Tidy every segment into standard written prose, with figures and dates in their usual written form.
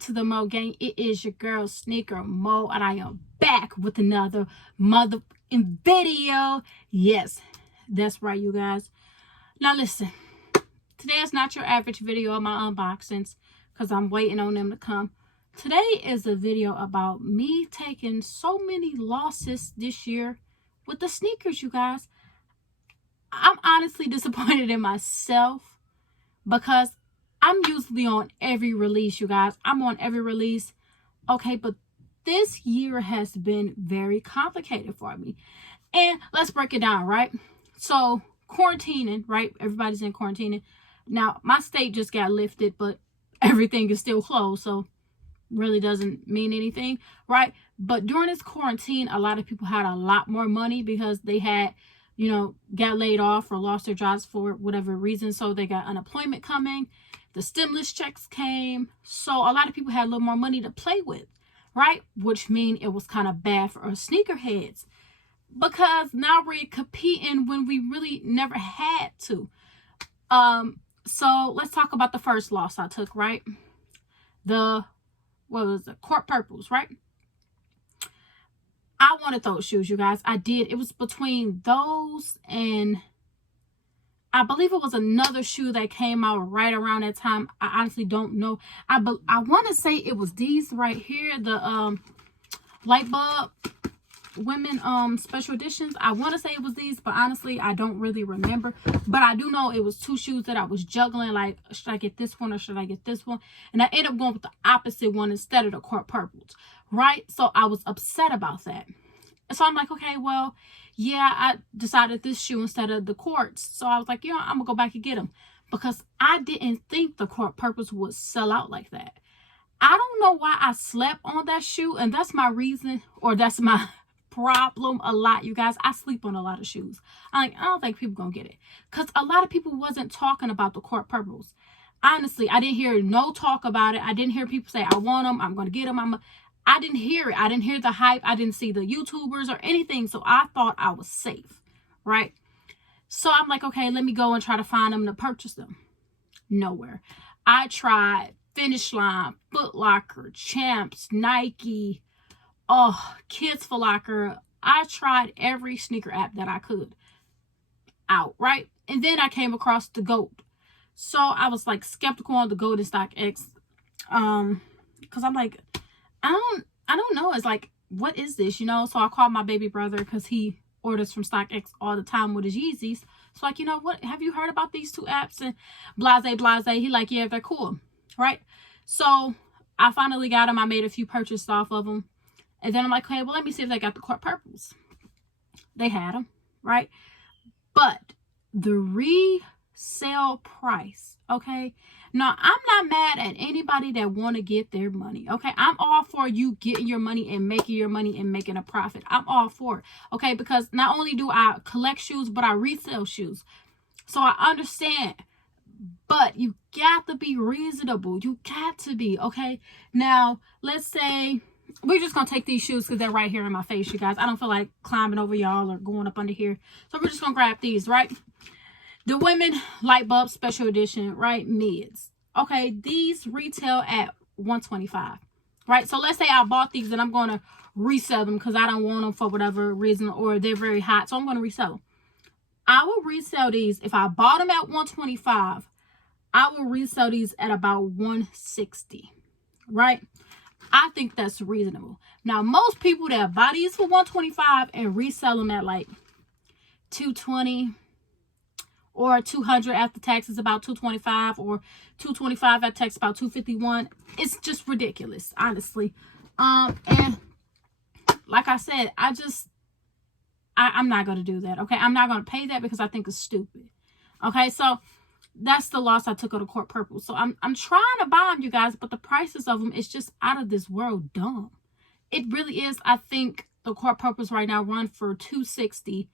up to the Mo Gang? It is your girl Sneaker Mo, and I am back with another motherfucking video. Yes, that's right, you guys. Now listen, today is not your average video of my unboxings because I'm waiting on them to come. Today is a video about me taking so many losses this year with the sneakers, you guys. I'm honestly disappointed in myself because I'm usually on every release, you guys. I'm on every release. Okay, but this year has been very complicated for me. And let's break it down, right? So, quarantining, right? Everybody's in quarantining. Now, my state just got lifted, but everything is still closed, so really doesn't mean anything, right? But during this quarantine, a lot of people had a lot more money because they had, got laid off or lost their jobs for whatever reason. So they got unemployment coming. The stimulus checks came. So a lot of people had a little more money to play with, right? Which means it was kind of bad for us sneakerheads because now we're competing when we really never had to. So let's talk about the first loss I took, right? Court Purples, right? I wanted those shoes, you guys. I did. It was between those and I believe it was another shoe that came out right around that time. I honestly don't know. I want to say it was these right here, the light bulb women special editions. I want to say it was these, but honestly I don't really remember. But I do know it was two shoes that I was juggling, like, should I get this one or should I get this one? And I ended up going with the opposite one instead of the Court Purples, right? So I was upset about that. So I'm like, okay, well, yeah, I decided this shoe instead of the Courts. So I was like, I'm gonna go back and get them because I didn't think the Court Purples would sell out like that. I don't know why I slept on that shoe, and that's my reason, or that's my problem a lot, you guys. I sleep on a lot of shoes. I don't think people gonna get it because a lot of people wasn't talking about the Court Purples. Honestly, I didn't hear no talk about it. I didn't hear people say I want them, I'm gonna get them, I didn't hear it. I didn't hear the hype. I didn't see the YouTubers or anything, so I thought I was safe, right? So I'm like, okay, let me go and try to find them to purchase them. Nowhere. I tried Finish Line, Foot Locker, Champs, Nike, Kids Foot Locker. I tried every sneaker app that I could out, right? And then I came across the GOAT. So I was like skeptical on the GOAT and StockX, because I'm like, I don't know. It's like, what is this? So I called my baby brother because he orders from StockX all the time with his Yeezys. So like, what? Have you heard about these two apps? And blase. He like, yeah, they're cool, right? So I finally got them. I made a few purchases off of them. And then I'm like, okay, well, let me see if they got the Court Purples. They had them, right? But the resale price, okay? Now, I'm not mad at anybody that want to get their money, okay? I'm all for you getting your money and making your money and making a profit. I'm all for it, okay? Because not only do I collect shoes, but I resell shoes. So I understand. But you got to be reasonable. You got to be, okay? Now, let's say we're just going to take these shoes because they're right here in my face, you guys. I don't feel like climbing over y'all or going up under here. So we're just going to grab these, right? The women light bulb special edition, right? Mids. Okay, these retail at $125, right? So let's say I bought these and I'm going to resell them because I don't want them for whatever reason, or they're very hot. So I'm going to resell them. I will resell these. If I bought them at $125, I will resell these at about $160, right? I think that's reasonable. Now, most people that buy these for $125 and resell them at like $220 or $200 after taxes, about $225, or $225 after tax, about $251. It's just ridiculous, honestly. And like I said, I'm not going to do that, okay? I'm not going to pay that because I think it's stupid, okay? So that's the loss I took of the Court Purple. So I'm trying to buy them, you guys, but the prices of them is just out of this world dumb. It really is. I think the Court Purples right now run for $260,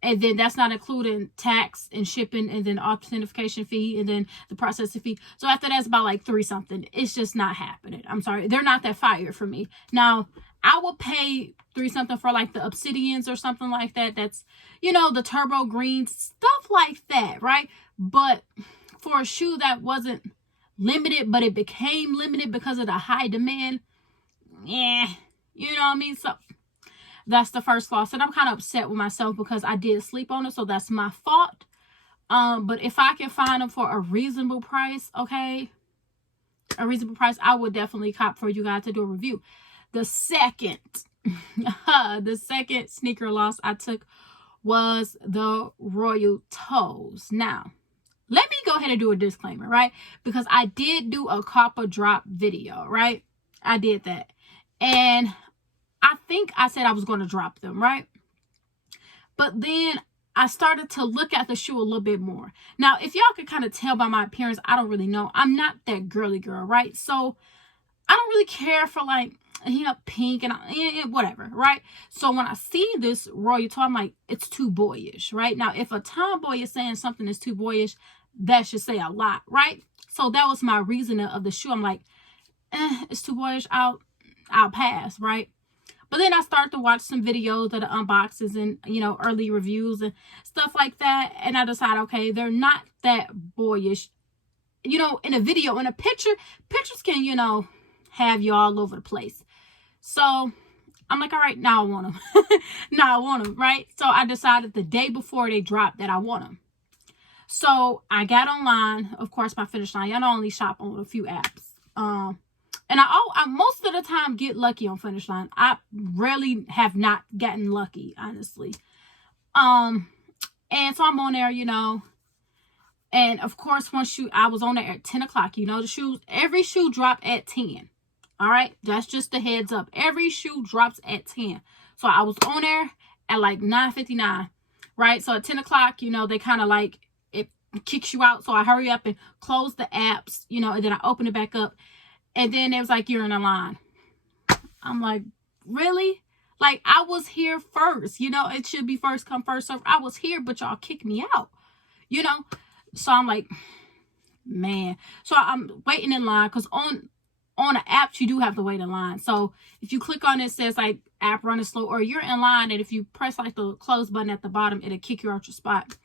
and then that's not including tax and shipping and then authentication fee and then the processing fee. So after that's about like $3 something. It's just not happening. I'm sorry. They're not that fire for me. Now, I will pay $3 something for like the Obsidians or something like that. That's, the turbo greens, stuff like that, right? But for a shoe that wasn't limited, but it became limited because of the high demand. Yeah, you know what I mean? So that's the first loss. And I'm kind of upset with myself because I did sleep on it. So that's my fault. But if I can find them for a reasonable price, okay, a reasonable price, I would definitely cop for you guys to do a review. The second sneaker loss I took was the Royal Toes. Now, let me go ahead and do a disclaimer, right? Because I did do a copper drop video, right? I did that. And I think I said I was going to drop them, right? But then I started to look at the shoe a little bit more. Now, if y'all can kind of tell by my appearance, I don't really know. I'm not that girly girl, right? So I don't really care for like, you know, pink and whatever, right? So when I see this Royal Toe, I'm like, it's too boyish, right? Now, if a tomboy is saying something is too boyish, that should say a lot, right? So that was my reasoning of the shoe. I'm like, it's too boyish. I'll pass, right? But then I started to watch some videos of the unboxings and, you know, early reviews and stuff like that. And I decided, okay, they're not that boyish. You know, in a video, in a picture, pictures can, you know, have you all over the place. So I'm like, all right, now I want them. Now I want them, right? So I decided the day before they dropped that I want them. So I got online, of course, my Finish Line. Y'all only shop on a few apps. And I most of the time get lucky on Finish Line. I rarely have not gotten lucky, honestly. And so I'm on there, you know. And of course, one shoe, I was on there at 10 o'clock. You know, the shoes, every shoe dropped at 10. All right. That's just the heads up. Every shoe drops at 10. So I was on there at like 9:59. Right. So at 10 o'clock, you know, they kind of like, it kicks you out. So I hurry up and close the apps, you know, and then I open it back up. And then it was like, you're in a line. I'm like, really? Like, I was here first. You know, it should be first come, first serve. I was here, but y'all kicked me out. You know? So I'm like, man. So I'm waiting in line. Because on the apps, you do have to wait in line. So if you click on it, it says, like, app running slow. Or you're in line. And if you press, like, the close button at the bottom, it'll kick you out your spot.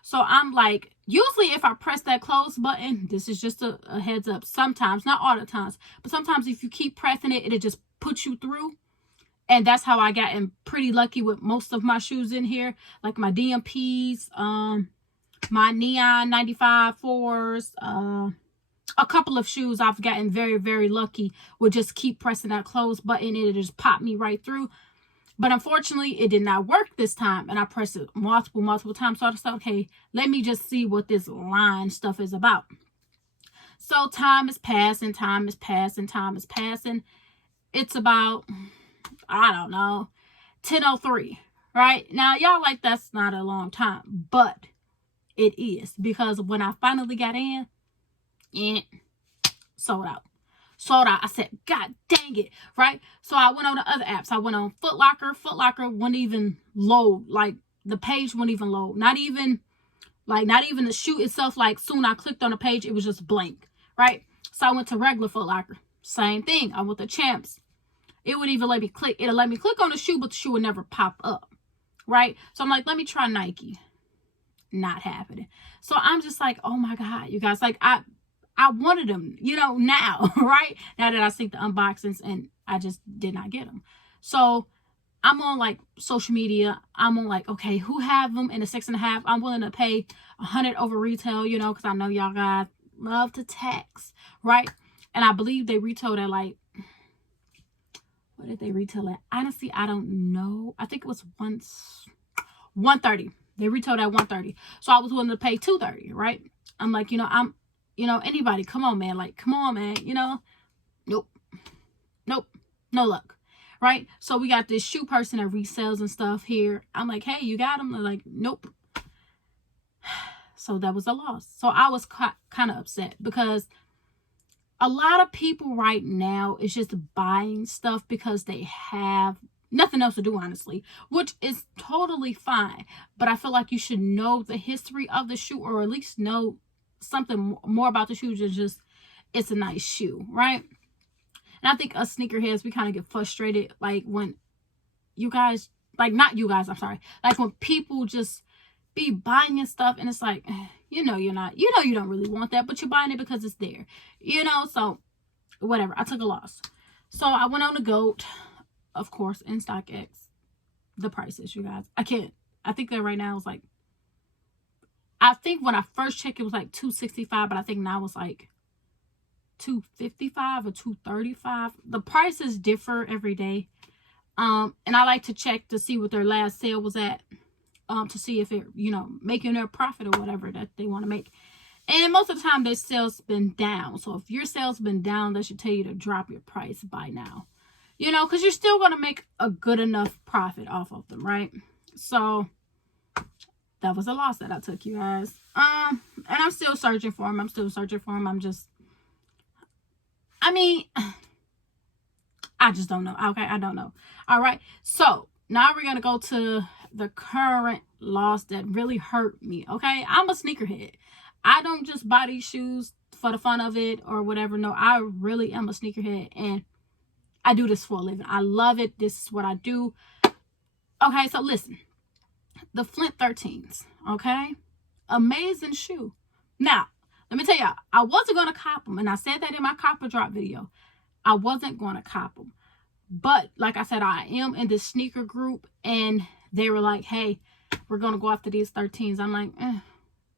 So I'm like, usually if I press that close button, this is just a heads up. Sometimes, not all the times, but sometimes if you keep pressing it, it'll just put you through. And that's how I got pretty lucky with most of my shoes in here. Like my DMPs, my Neon 95 4s, a couple of shoes I've gotten very, very lucky with just keep pressing that close button and it just popped me right through. But unfortunately, it did not work this time. And I pressed it multiple times. So I decided, okay, let me just see what this line stuff is about. So time is passing. It's about, I don't know, 10:03. Right? Now, y'all like, that's not a long time. But it is. Because when I finally got in, sold out. I said, God dang it, right? So I went on the other apps. I went on Foot Locker. Foot Locker wouldn't even load. Like, the page wouldn't even load. Not even the shoe itself. Like, soon I clicked on the page, it was just blank, right? So I went to regular Foot Locker. Same thing. I went to Champs. It would even let me click. It'll let me click on the shoe, but the shoe would never pop up, right? So I'm like, let me try Nike. Not happening. So I'm just like, oh my God, you guys. Like, I wanted them, you know, now, right? Now that I see the unboxings and I just did not get them. So I'm on like social media. I'm on like, okay, who have them in a 6.5? I'm willing to pay $100 over retail, you know, because I know y'all guys love to tax, right? And I believe they retailed at like, what did they retail at? Honestly, I don't know. I think it was $130. They retailed at $130. So I was willing to pay $230, right? I'm like, you know, anybody, come on, man. Like, come on, man. You know, nope, no luck, right? So we got this shoe person that resells and stuff here. I'm like, hey, you got them? They're like, nope. So that was a loss. So I was kind of upset because a lot of people right now is just buying stuff because they have nothing else to do, honestly, which is totally fine. But I feel like you should know the history of the shoe, or at least know something more about the shoe than just it's a nice shoe, right? And I think us sneakerheads, we kind of get frustrated, like when you guys, like not you guys, I'm sorry, like when people just be buying and stuff, and it's like, You know you're not. You know you don't really want that, but you're buying it because it's there. You know, so whatever. I took a loss. So I went on the GOAT, of course, in StockX. The prices, you guys. I think that right now is like, I think when I first checked it was like $265, but I think now it's like $255 or $235. The prices differ every day. And I like to check to see what their last sale was at, to see if it, you know, making their profit or whatever that they want to make. And most of the time their sales been down. So if your sales been down, that should tell you to drop your price by now. You know, because you're still going to make a good enough profit off of them, right? So that was a loss that I took, you guys. And I'm still searching for them. I just don't know. Okay, I don't know. All right. So now we're going to go to the current loss that really hurt me. Okay, I'm a sneakerhead. I don't just buy these shoes for the fun of it or whatever. No, I really am a sneakerhead, and I do this for a living. I love it. This is what I do. Okay, so listen. The Flint 13s, okay? Amazing shoe. Now, let me tell y'all, I wasn't going to cop them, and I said that in my copper drop video. I wasn't going to cop them. But, like I said, I am in this sneaker group, and they were like, hey, we're going to go after these 13s. I'm like, all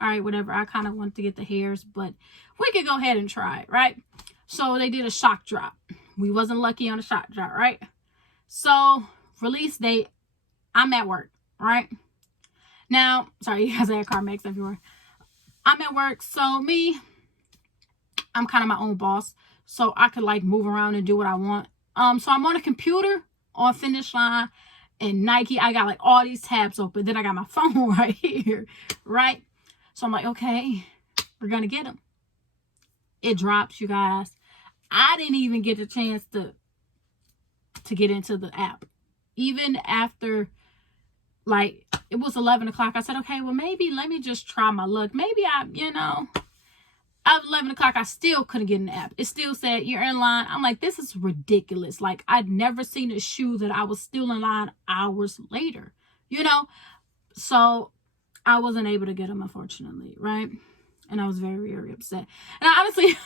right, whatever. I kind of wanted to get the hairs, but we could go ahead and try it, right? So they did a shock drop. We wasn't lucky on a shock drop, right? So release date, I'm at work, right? Now, sorry, you guys had CarMax everywhere. I'm at work, so I'm kind of my own boss, so I could like move around and do what I want. So I'm on a computer on Finish Line and Nike. I got like all these tabs open. Then I got my phone right here, right? So I'm like, okay, we're gonna get them. It drops, you guys. I didn't even get the chance to get into the app. Even after, like, it was 11 o'clock. I said, okay, well, maybe let me just try my luck. Maybe at 11 o'clock, I still couldn't get in the app. It still said, you're in line. I'm like, this is ridiculous. Like, I'd never seen a shoe that I was still in line hours later, you know? So I wasn't able to get them, unfortunately, right? And I was very, very upset. And honestly,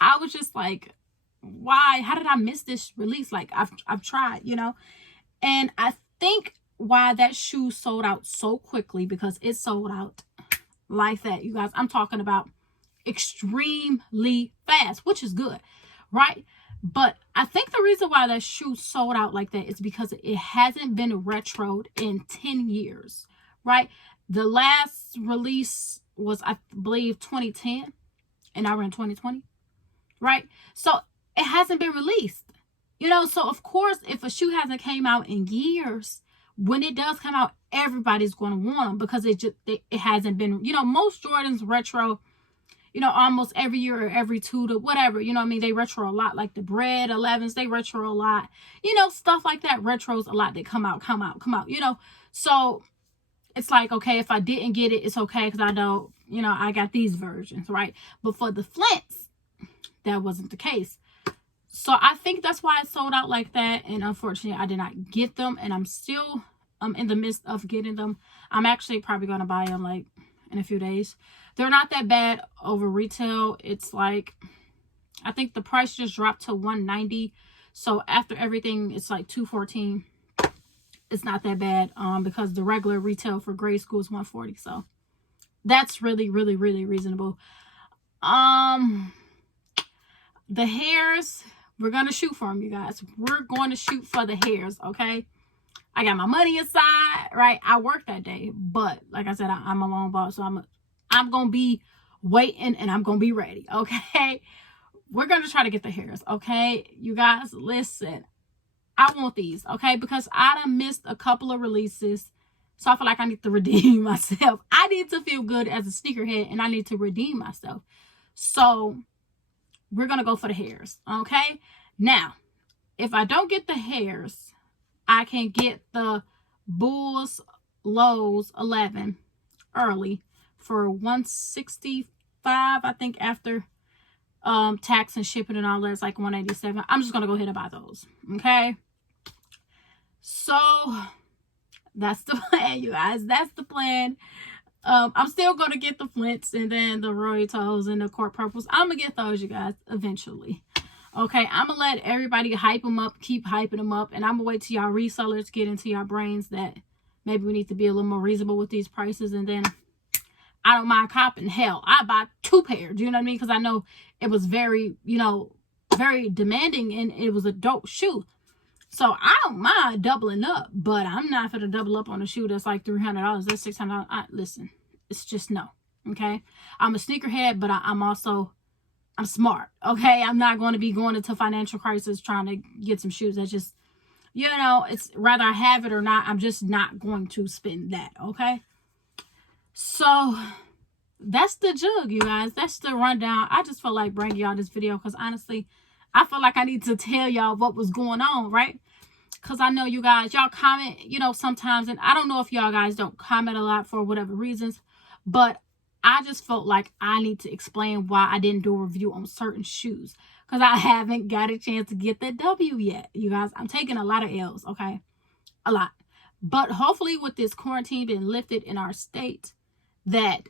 I was just like, why? How did I miss this release? Like, I've tried, you know? And I think why that shoe sold out so quickly, because it sold out like that, you guys. I'm talking about extremely fast, which is good, right? But I think the reason why that shoe sold out like that is because it hasn't been retroed in 10 years, right? The last release was, I believe, 2010, and now we're in 2020, right? So it hasn't been released, you know? So of course, if a shoe hasn't came out in years, when it does come out, everybody's going to want them, because it hasn't been, you know, most Jordans retro, you know, almost every year or every 2 to whatever, you know what I mean? They retro a lot, like the Bread 11s, they retro a lot, you know, stuff like that. Retros a lot. They come out, you know? So it's like, okay, if I didn't get it, it's okay, because I know, you know, I got these versions, right? But for the Flints, that wasn't the case. So I think that's why it sold out like that. And unfortunately, I did not get them. And I'm still in the midst of getting them. I'm actually probably going to buy them like in a few days. They're not that bad over retail. It's like, I think the price just dropped to $190. So after everything, it's like $214. It's not that bad, because the regular retail for grade school is $140. So that's really, really, really reasonable. The hairs, we're going to shoot for them, you guys. We're going to shoot for the hairs, okay? I got my money aside, right? I work that day. But like I said, I'm a lone boss. So I'm going to be waiting, and I'm going to be ready, okay? We're going to try to get the hairs, okay? You guys, listen. I want these, okay? Because I done missed a couple of releases. So I feel like I need to redeem myself. I need to feel good as a sneakerhead, and I need to redeem myself. So we're going to go for the hairs, okay? Now, if I don't get the hairs, I can get the Bulls Lows 11 early for $165, I think, after tax and shipping and all that. It's like $187. I'm just going to go ahead and buy those, okay? So that's the plan, you guys. That's the plan. I'm still going to get the Flints and then the Roy Toes and the Court Purples. I'm going to get those, you guys, eventually. Okay, I'm going to let everybody hype them up, keep hyping them up. And I'm going to wait till y'all resellers get into your brains that maybe we need to be a little more reasonable with these prices. And then I don't mind copping. Hell, I buy 2 pairs. You know what I mean? Because I know it was very, you know, very demanding and it was a dope shoe. So I don't mind doubling up, but I'm not going to double up on a shoe that's like $300. That's $600. Listen, it's just no. Okay. I'm a sneakerhead, but I'm smart. Okay. I'm not going to be going into financial crisis trying to get some shoes. That's just, you know, it's rather I have it or not. I'm just not going to spend that. Okay. So that's the jug, you guys. That's the rundown. I just felt like bringing y'all this video because honestly, I feel like I need to tell y'all what was going on, right? Because I know you guys, y'all comment, you know, sometimes, and I don't know if y'all guys don't comment a lot for whatever reasons, but I just felt like I need to explain why I didn't do a review on certain shoes because I haven't got a chance to get that W yet, you guys. I'm taking a lot of L's, okay? A lot. But hopefully with this quarantine being lifted in our state, that,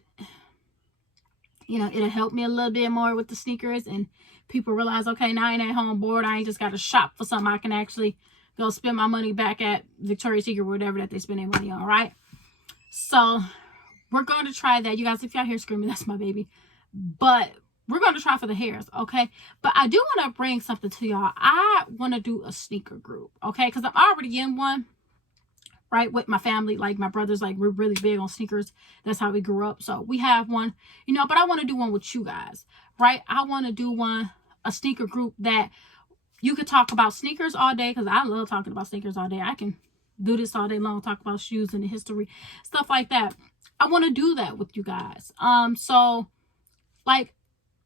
you know, it'll help me a little bit more with the sneakers and people realize, okay, now I ain't at home bored. I ain't just got to shop for something. I can actually go spend my money back at Victoria's Secret or whatever that they spend their money on, right? So we're going to try that. You guys, if y'all hear screaming, that's my baby. But we're going to try for the hairs, okay? But I do want to bring something to y'all. I want to do a sneaker group, okay? Because I'm already in one, right, with my family. Like my brothers, like we're really big on sneakers. That's how we grew up. So we have one, you know, but I want to do one with you guys, right? I want to do a sneaker group that you could talk about sneakers all day, because I love talking about sneakers all day. I can do this all day long, talk about shoes and the history, stuff like that. I want to do that with you guys. So like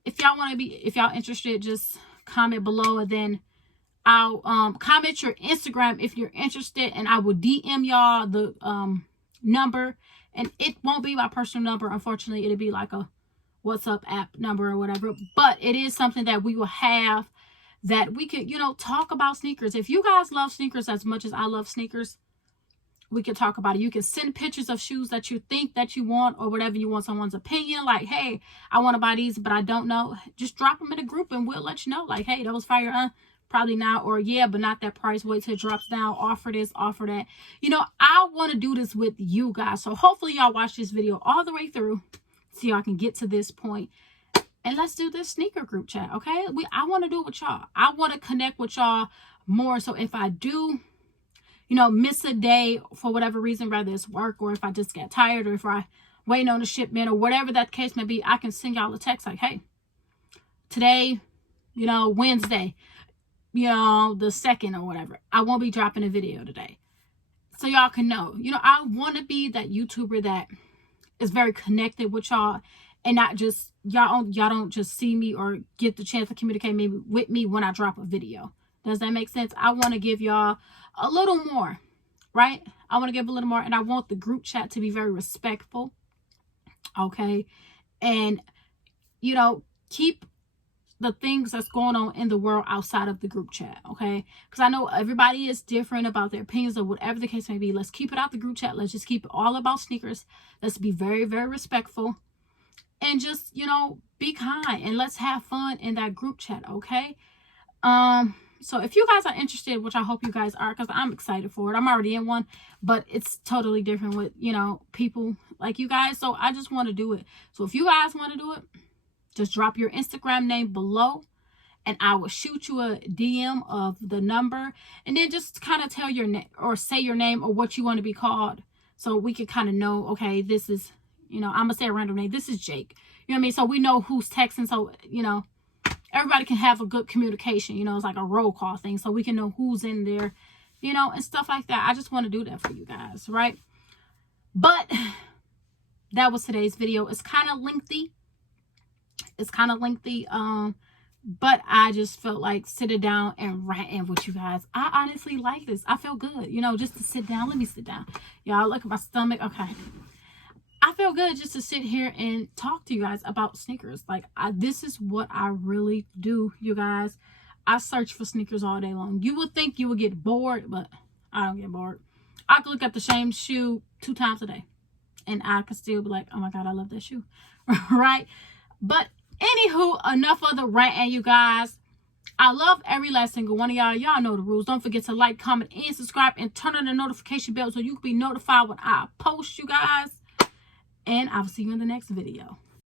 if y'all interested, just comment below, and then I'll comment your Instagram if you're interested, and I will DM y'all the number, and it won't be my personal number, unfortunately. It'll be like a WhatsApp app number or whatever, but it is something that we will have that we could, you know, talk about sneakers. If you guys love sneakers as much as I love sneakers, we could talk about it. You can send pictures of shoes that you think that you want, or whatever you want someone's opinion. Like, hey, I want to buy these, but I don't know. Just drop them in a group and we'll let you know. Like, hey, those fire, probably not, or yeah, but not that price. Wait till it drops down. Offer this, offer that. You know, I want to do this with you guys. So hopefully y'all watch this video all the way through so y'all can get to this point. And let's do this sneaker group chat, okay? I want to do it with y'all. I want to connect with y'all more. So if I do, you know, miss a day for whatever reason, whether it's work or if I just get tired or if I waiting on a shipment or whatever that case may be, I can send y'all a text like, hey, today, you know, Wednesday, you know, the 2nd or whatever, I won't be dropping a video today. So y'all can know. You know, I want to be that YouTuber that is very connected with y'all, and not just y'all don't just see me or get the chance to communicate with me when I drop a video. Does that make sense? I want to give y'all a little more, right? I want to give a little more, and I want the group chat to be very respectful, okay? And, you know, keep the things that's going on in the world outside of the group chat, okay? Because I know everybody is different about their opinions or whatever the case may be. Let's keep it out the group chat. Let's just keep it all about sneakers. Let's be very, very respectful. And just, you know, be kind. And let's have fun in that group chat, okay? So if you guys are interested, which I hope you guys are, because I'm excited for it. I'm already in one, but it's totally different with, you know, people like you guys. So I just want to do it. So if you guys want to do it, just drop your Instagram name below, and I will shoot you a DM of the number, and then just kind of tell your name or say your name or what you want to be called, so we can kind of know, okay, this is, you know, I'm gonna say a random name. This is Jake. You know what I mean? So we know who's texting, so, you know, everybody can have a good communication. You know, it's like a roll call thing, so we can know who's in there, you know, and stuff like that. I just want to do that for you guys, right? But that was today's video. It's kind of lengthy. But I just felt like sitting down and ranting with you guys. I honestly like this. I feel good, you know, just to sit down. Let me sit down, y'all. Look at my stomach. Okay, I feel good just to sit here and talk to you guys about sneakers. Like, this is what I really do, you guys. I search for sneakers all day long. You would think you would get bored, but I don't get bored. I could look at the same shoe 2 times a day. and I could still be like, oh my God, I love that shoe. Right? But anywho, enough of the ranting, you guys. I love every last single one of y'all. Y'all know the rules. Don't forget to like, comment, and subscribe, and turn on the notification bell so you can be notified when I post, you guys. And I'll see you in the next video.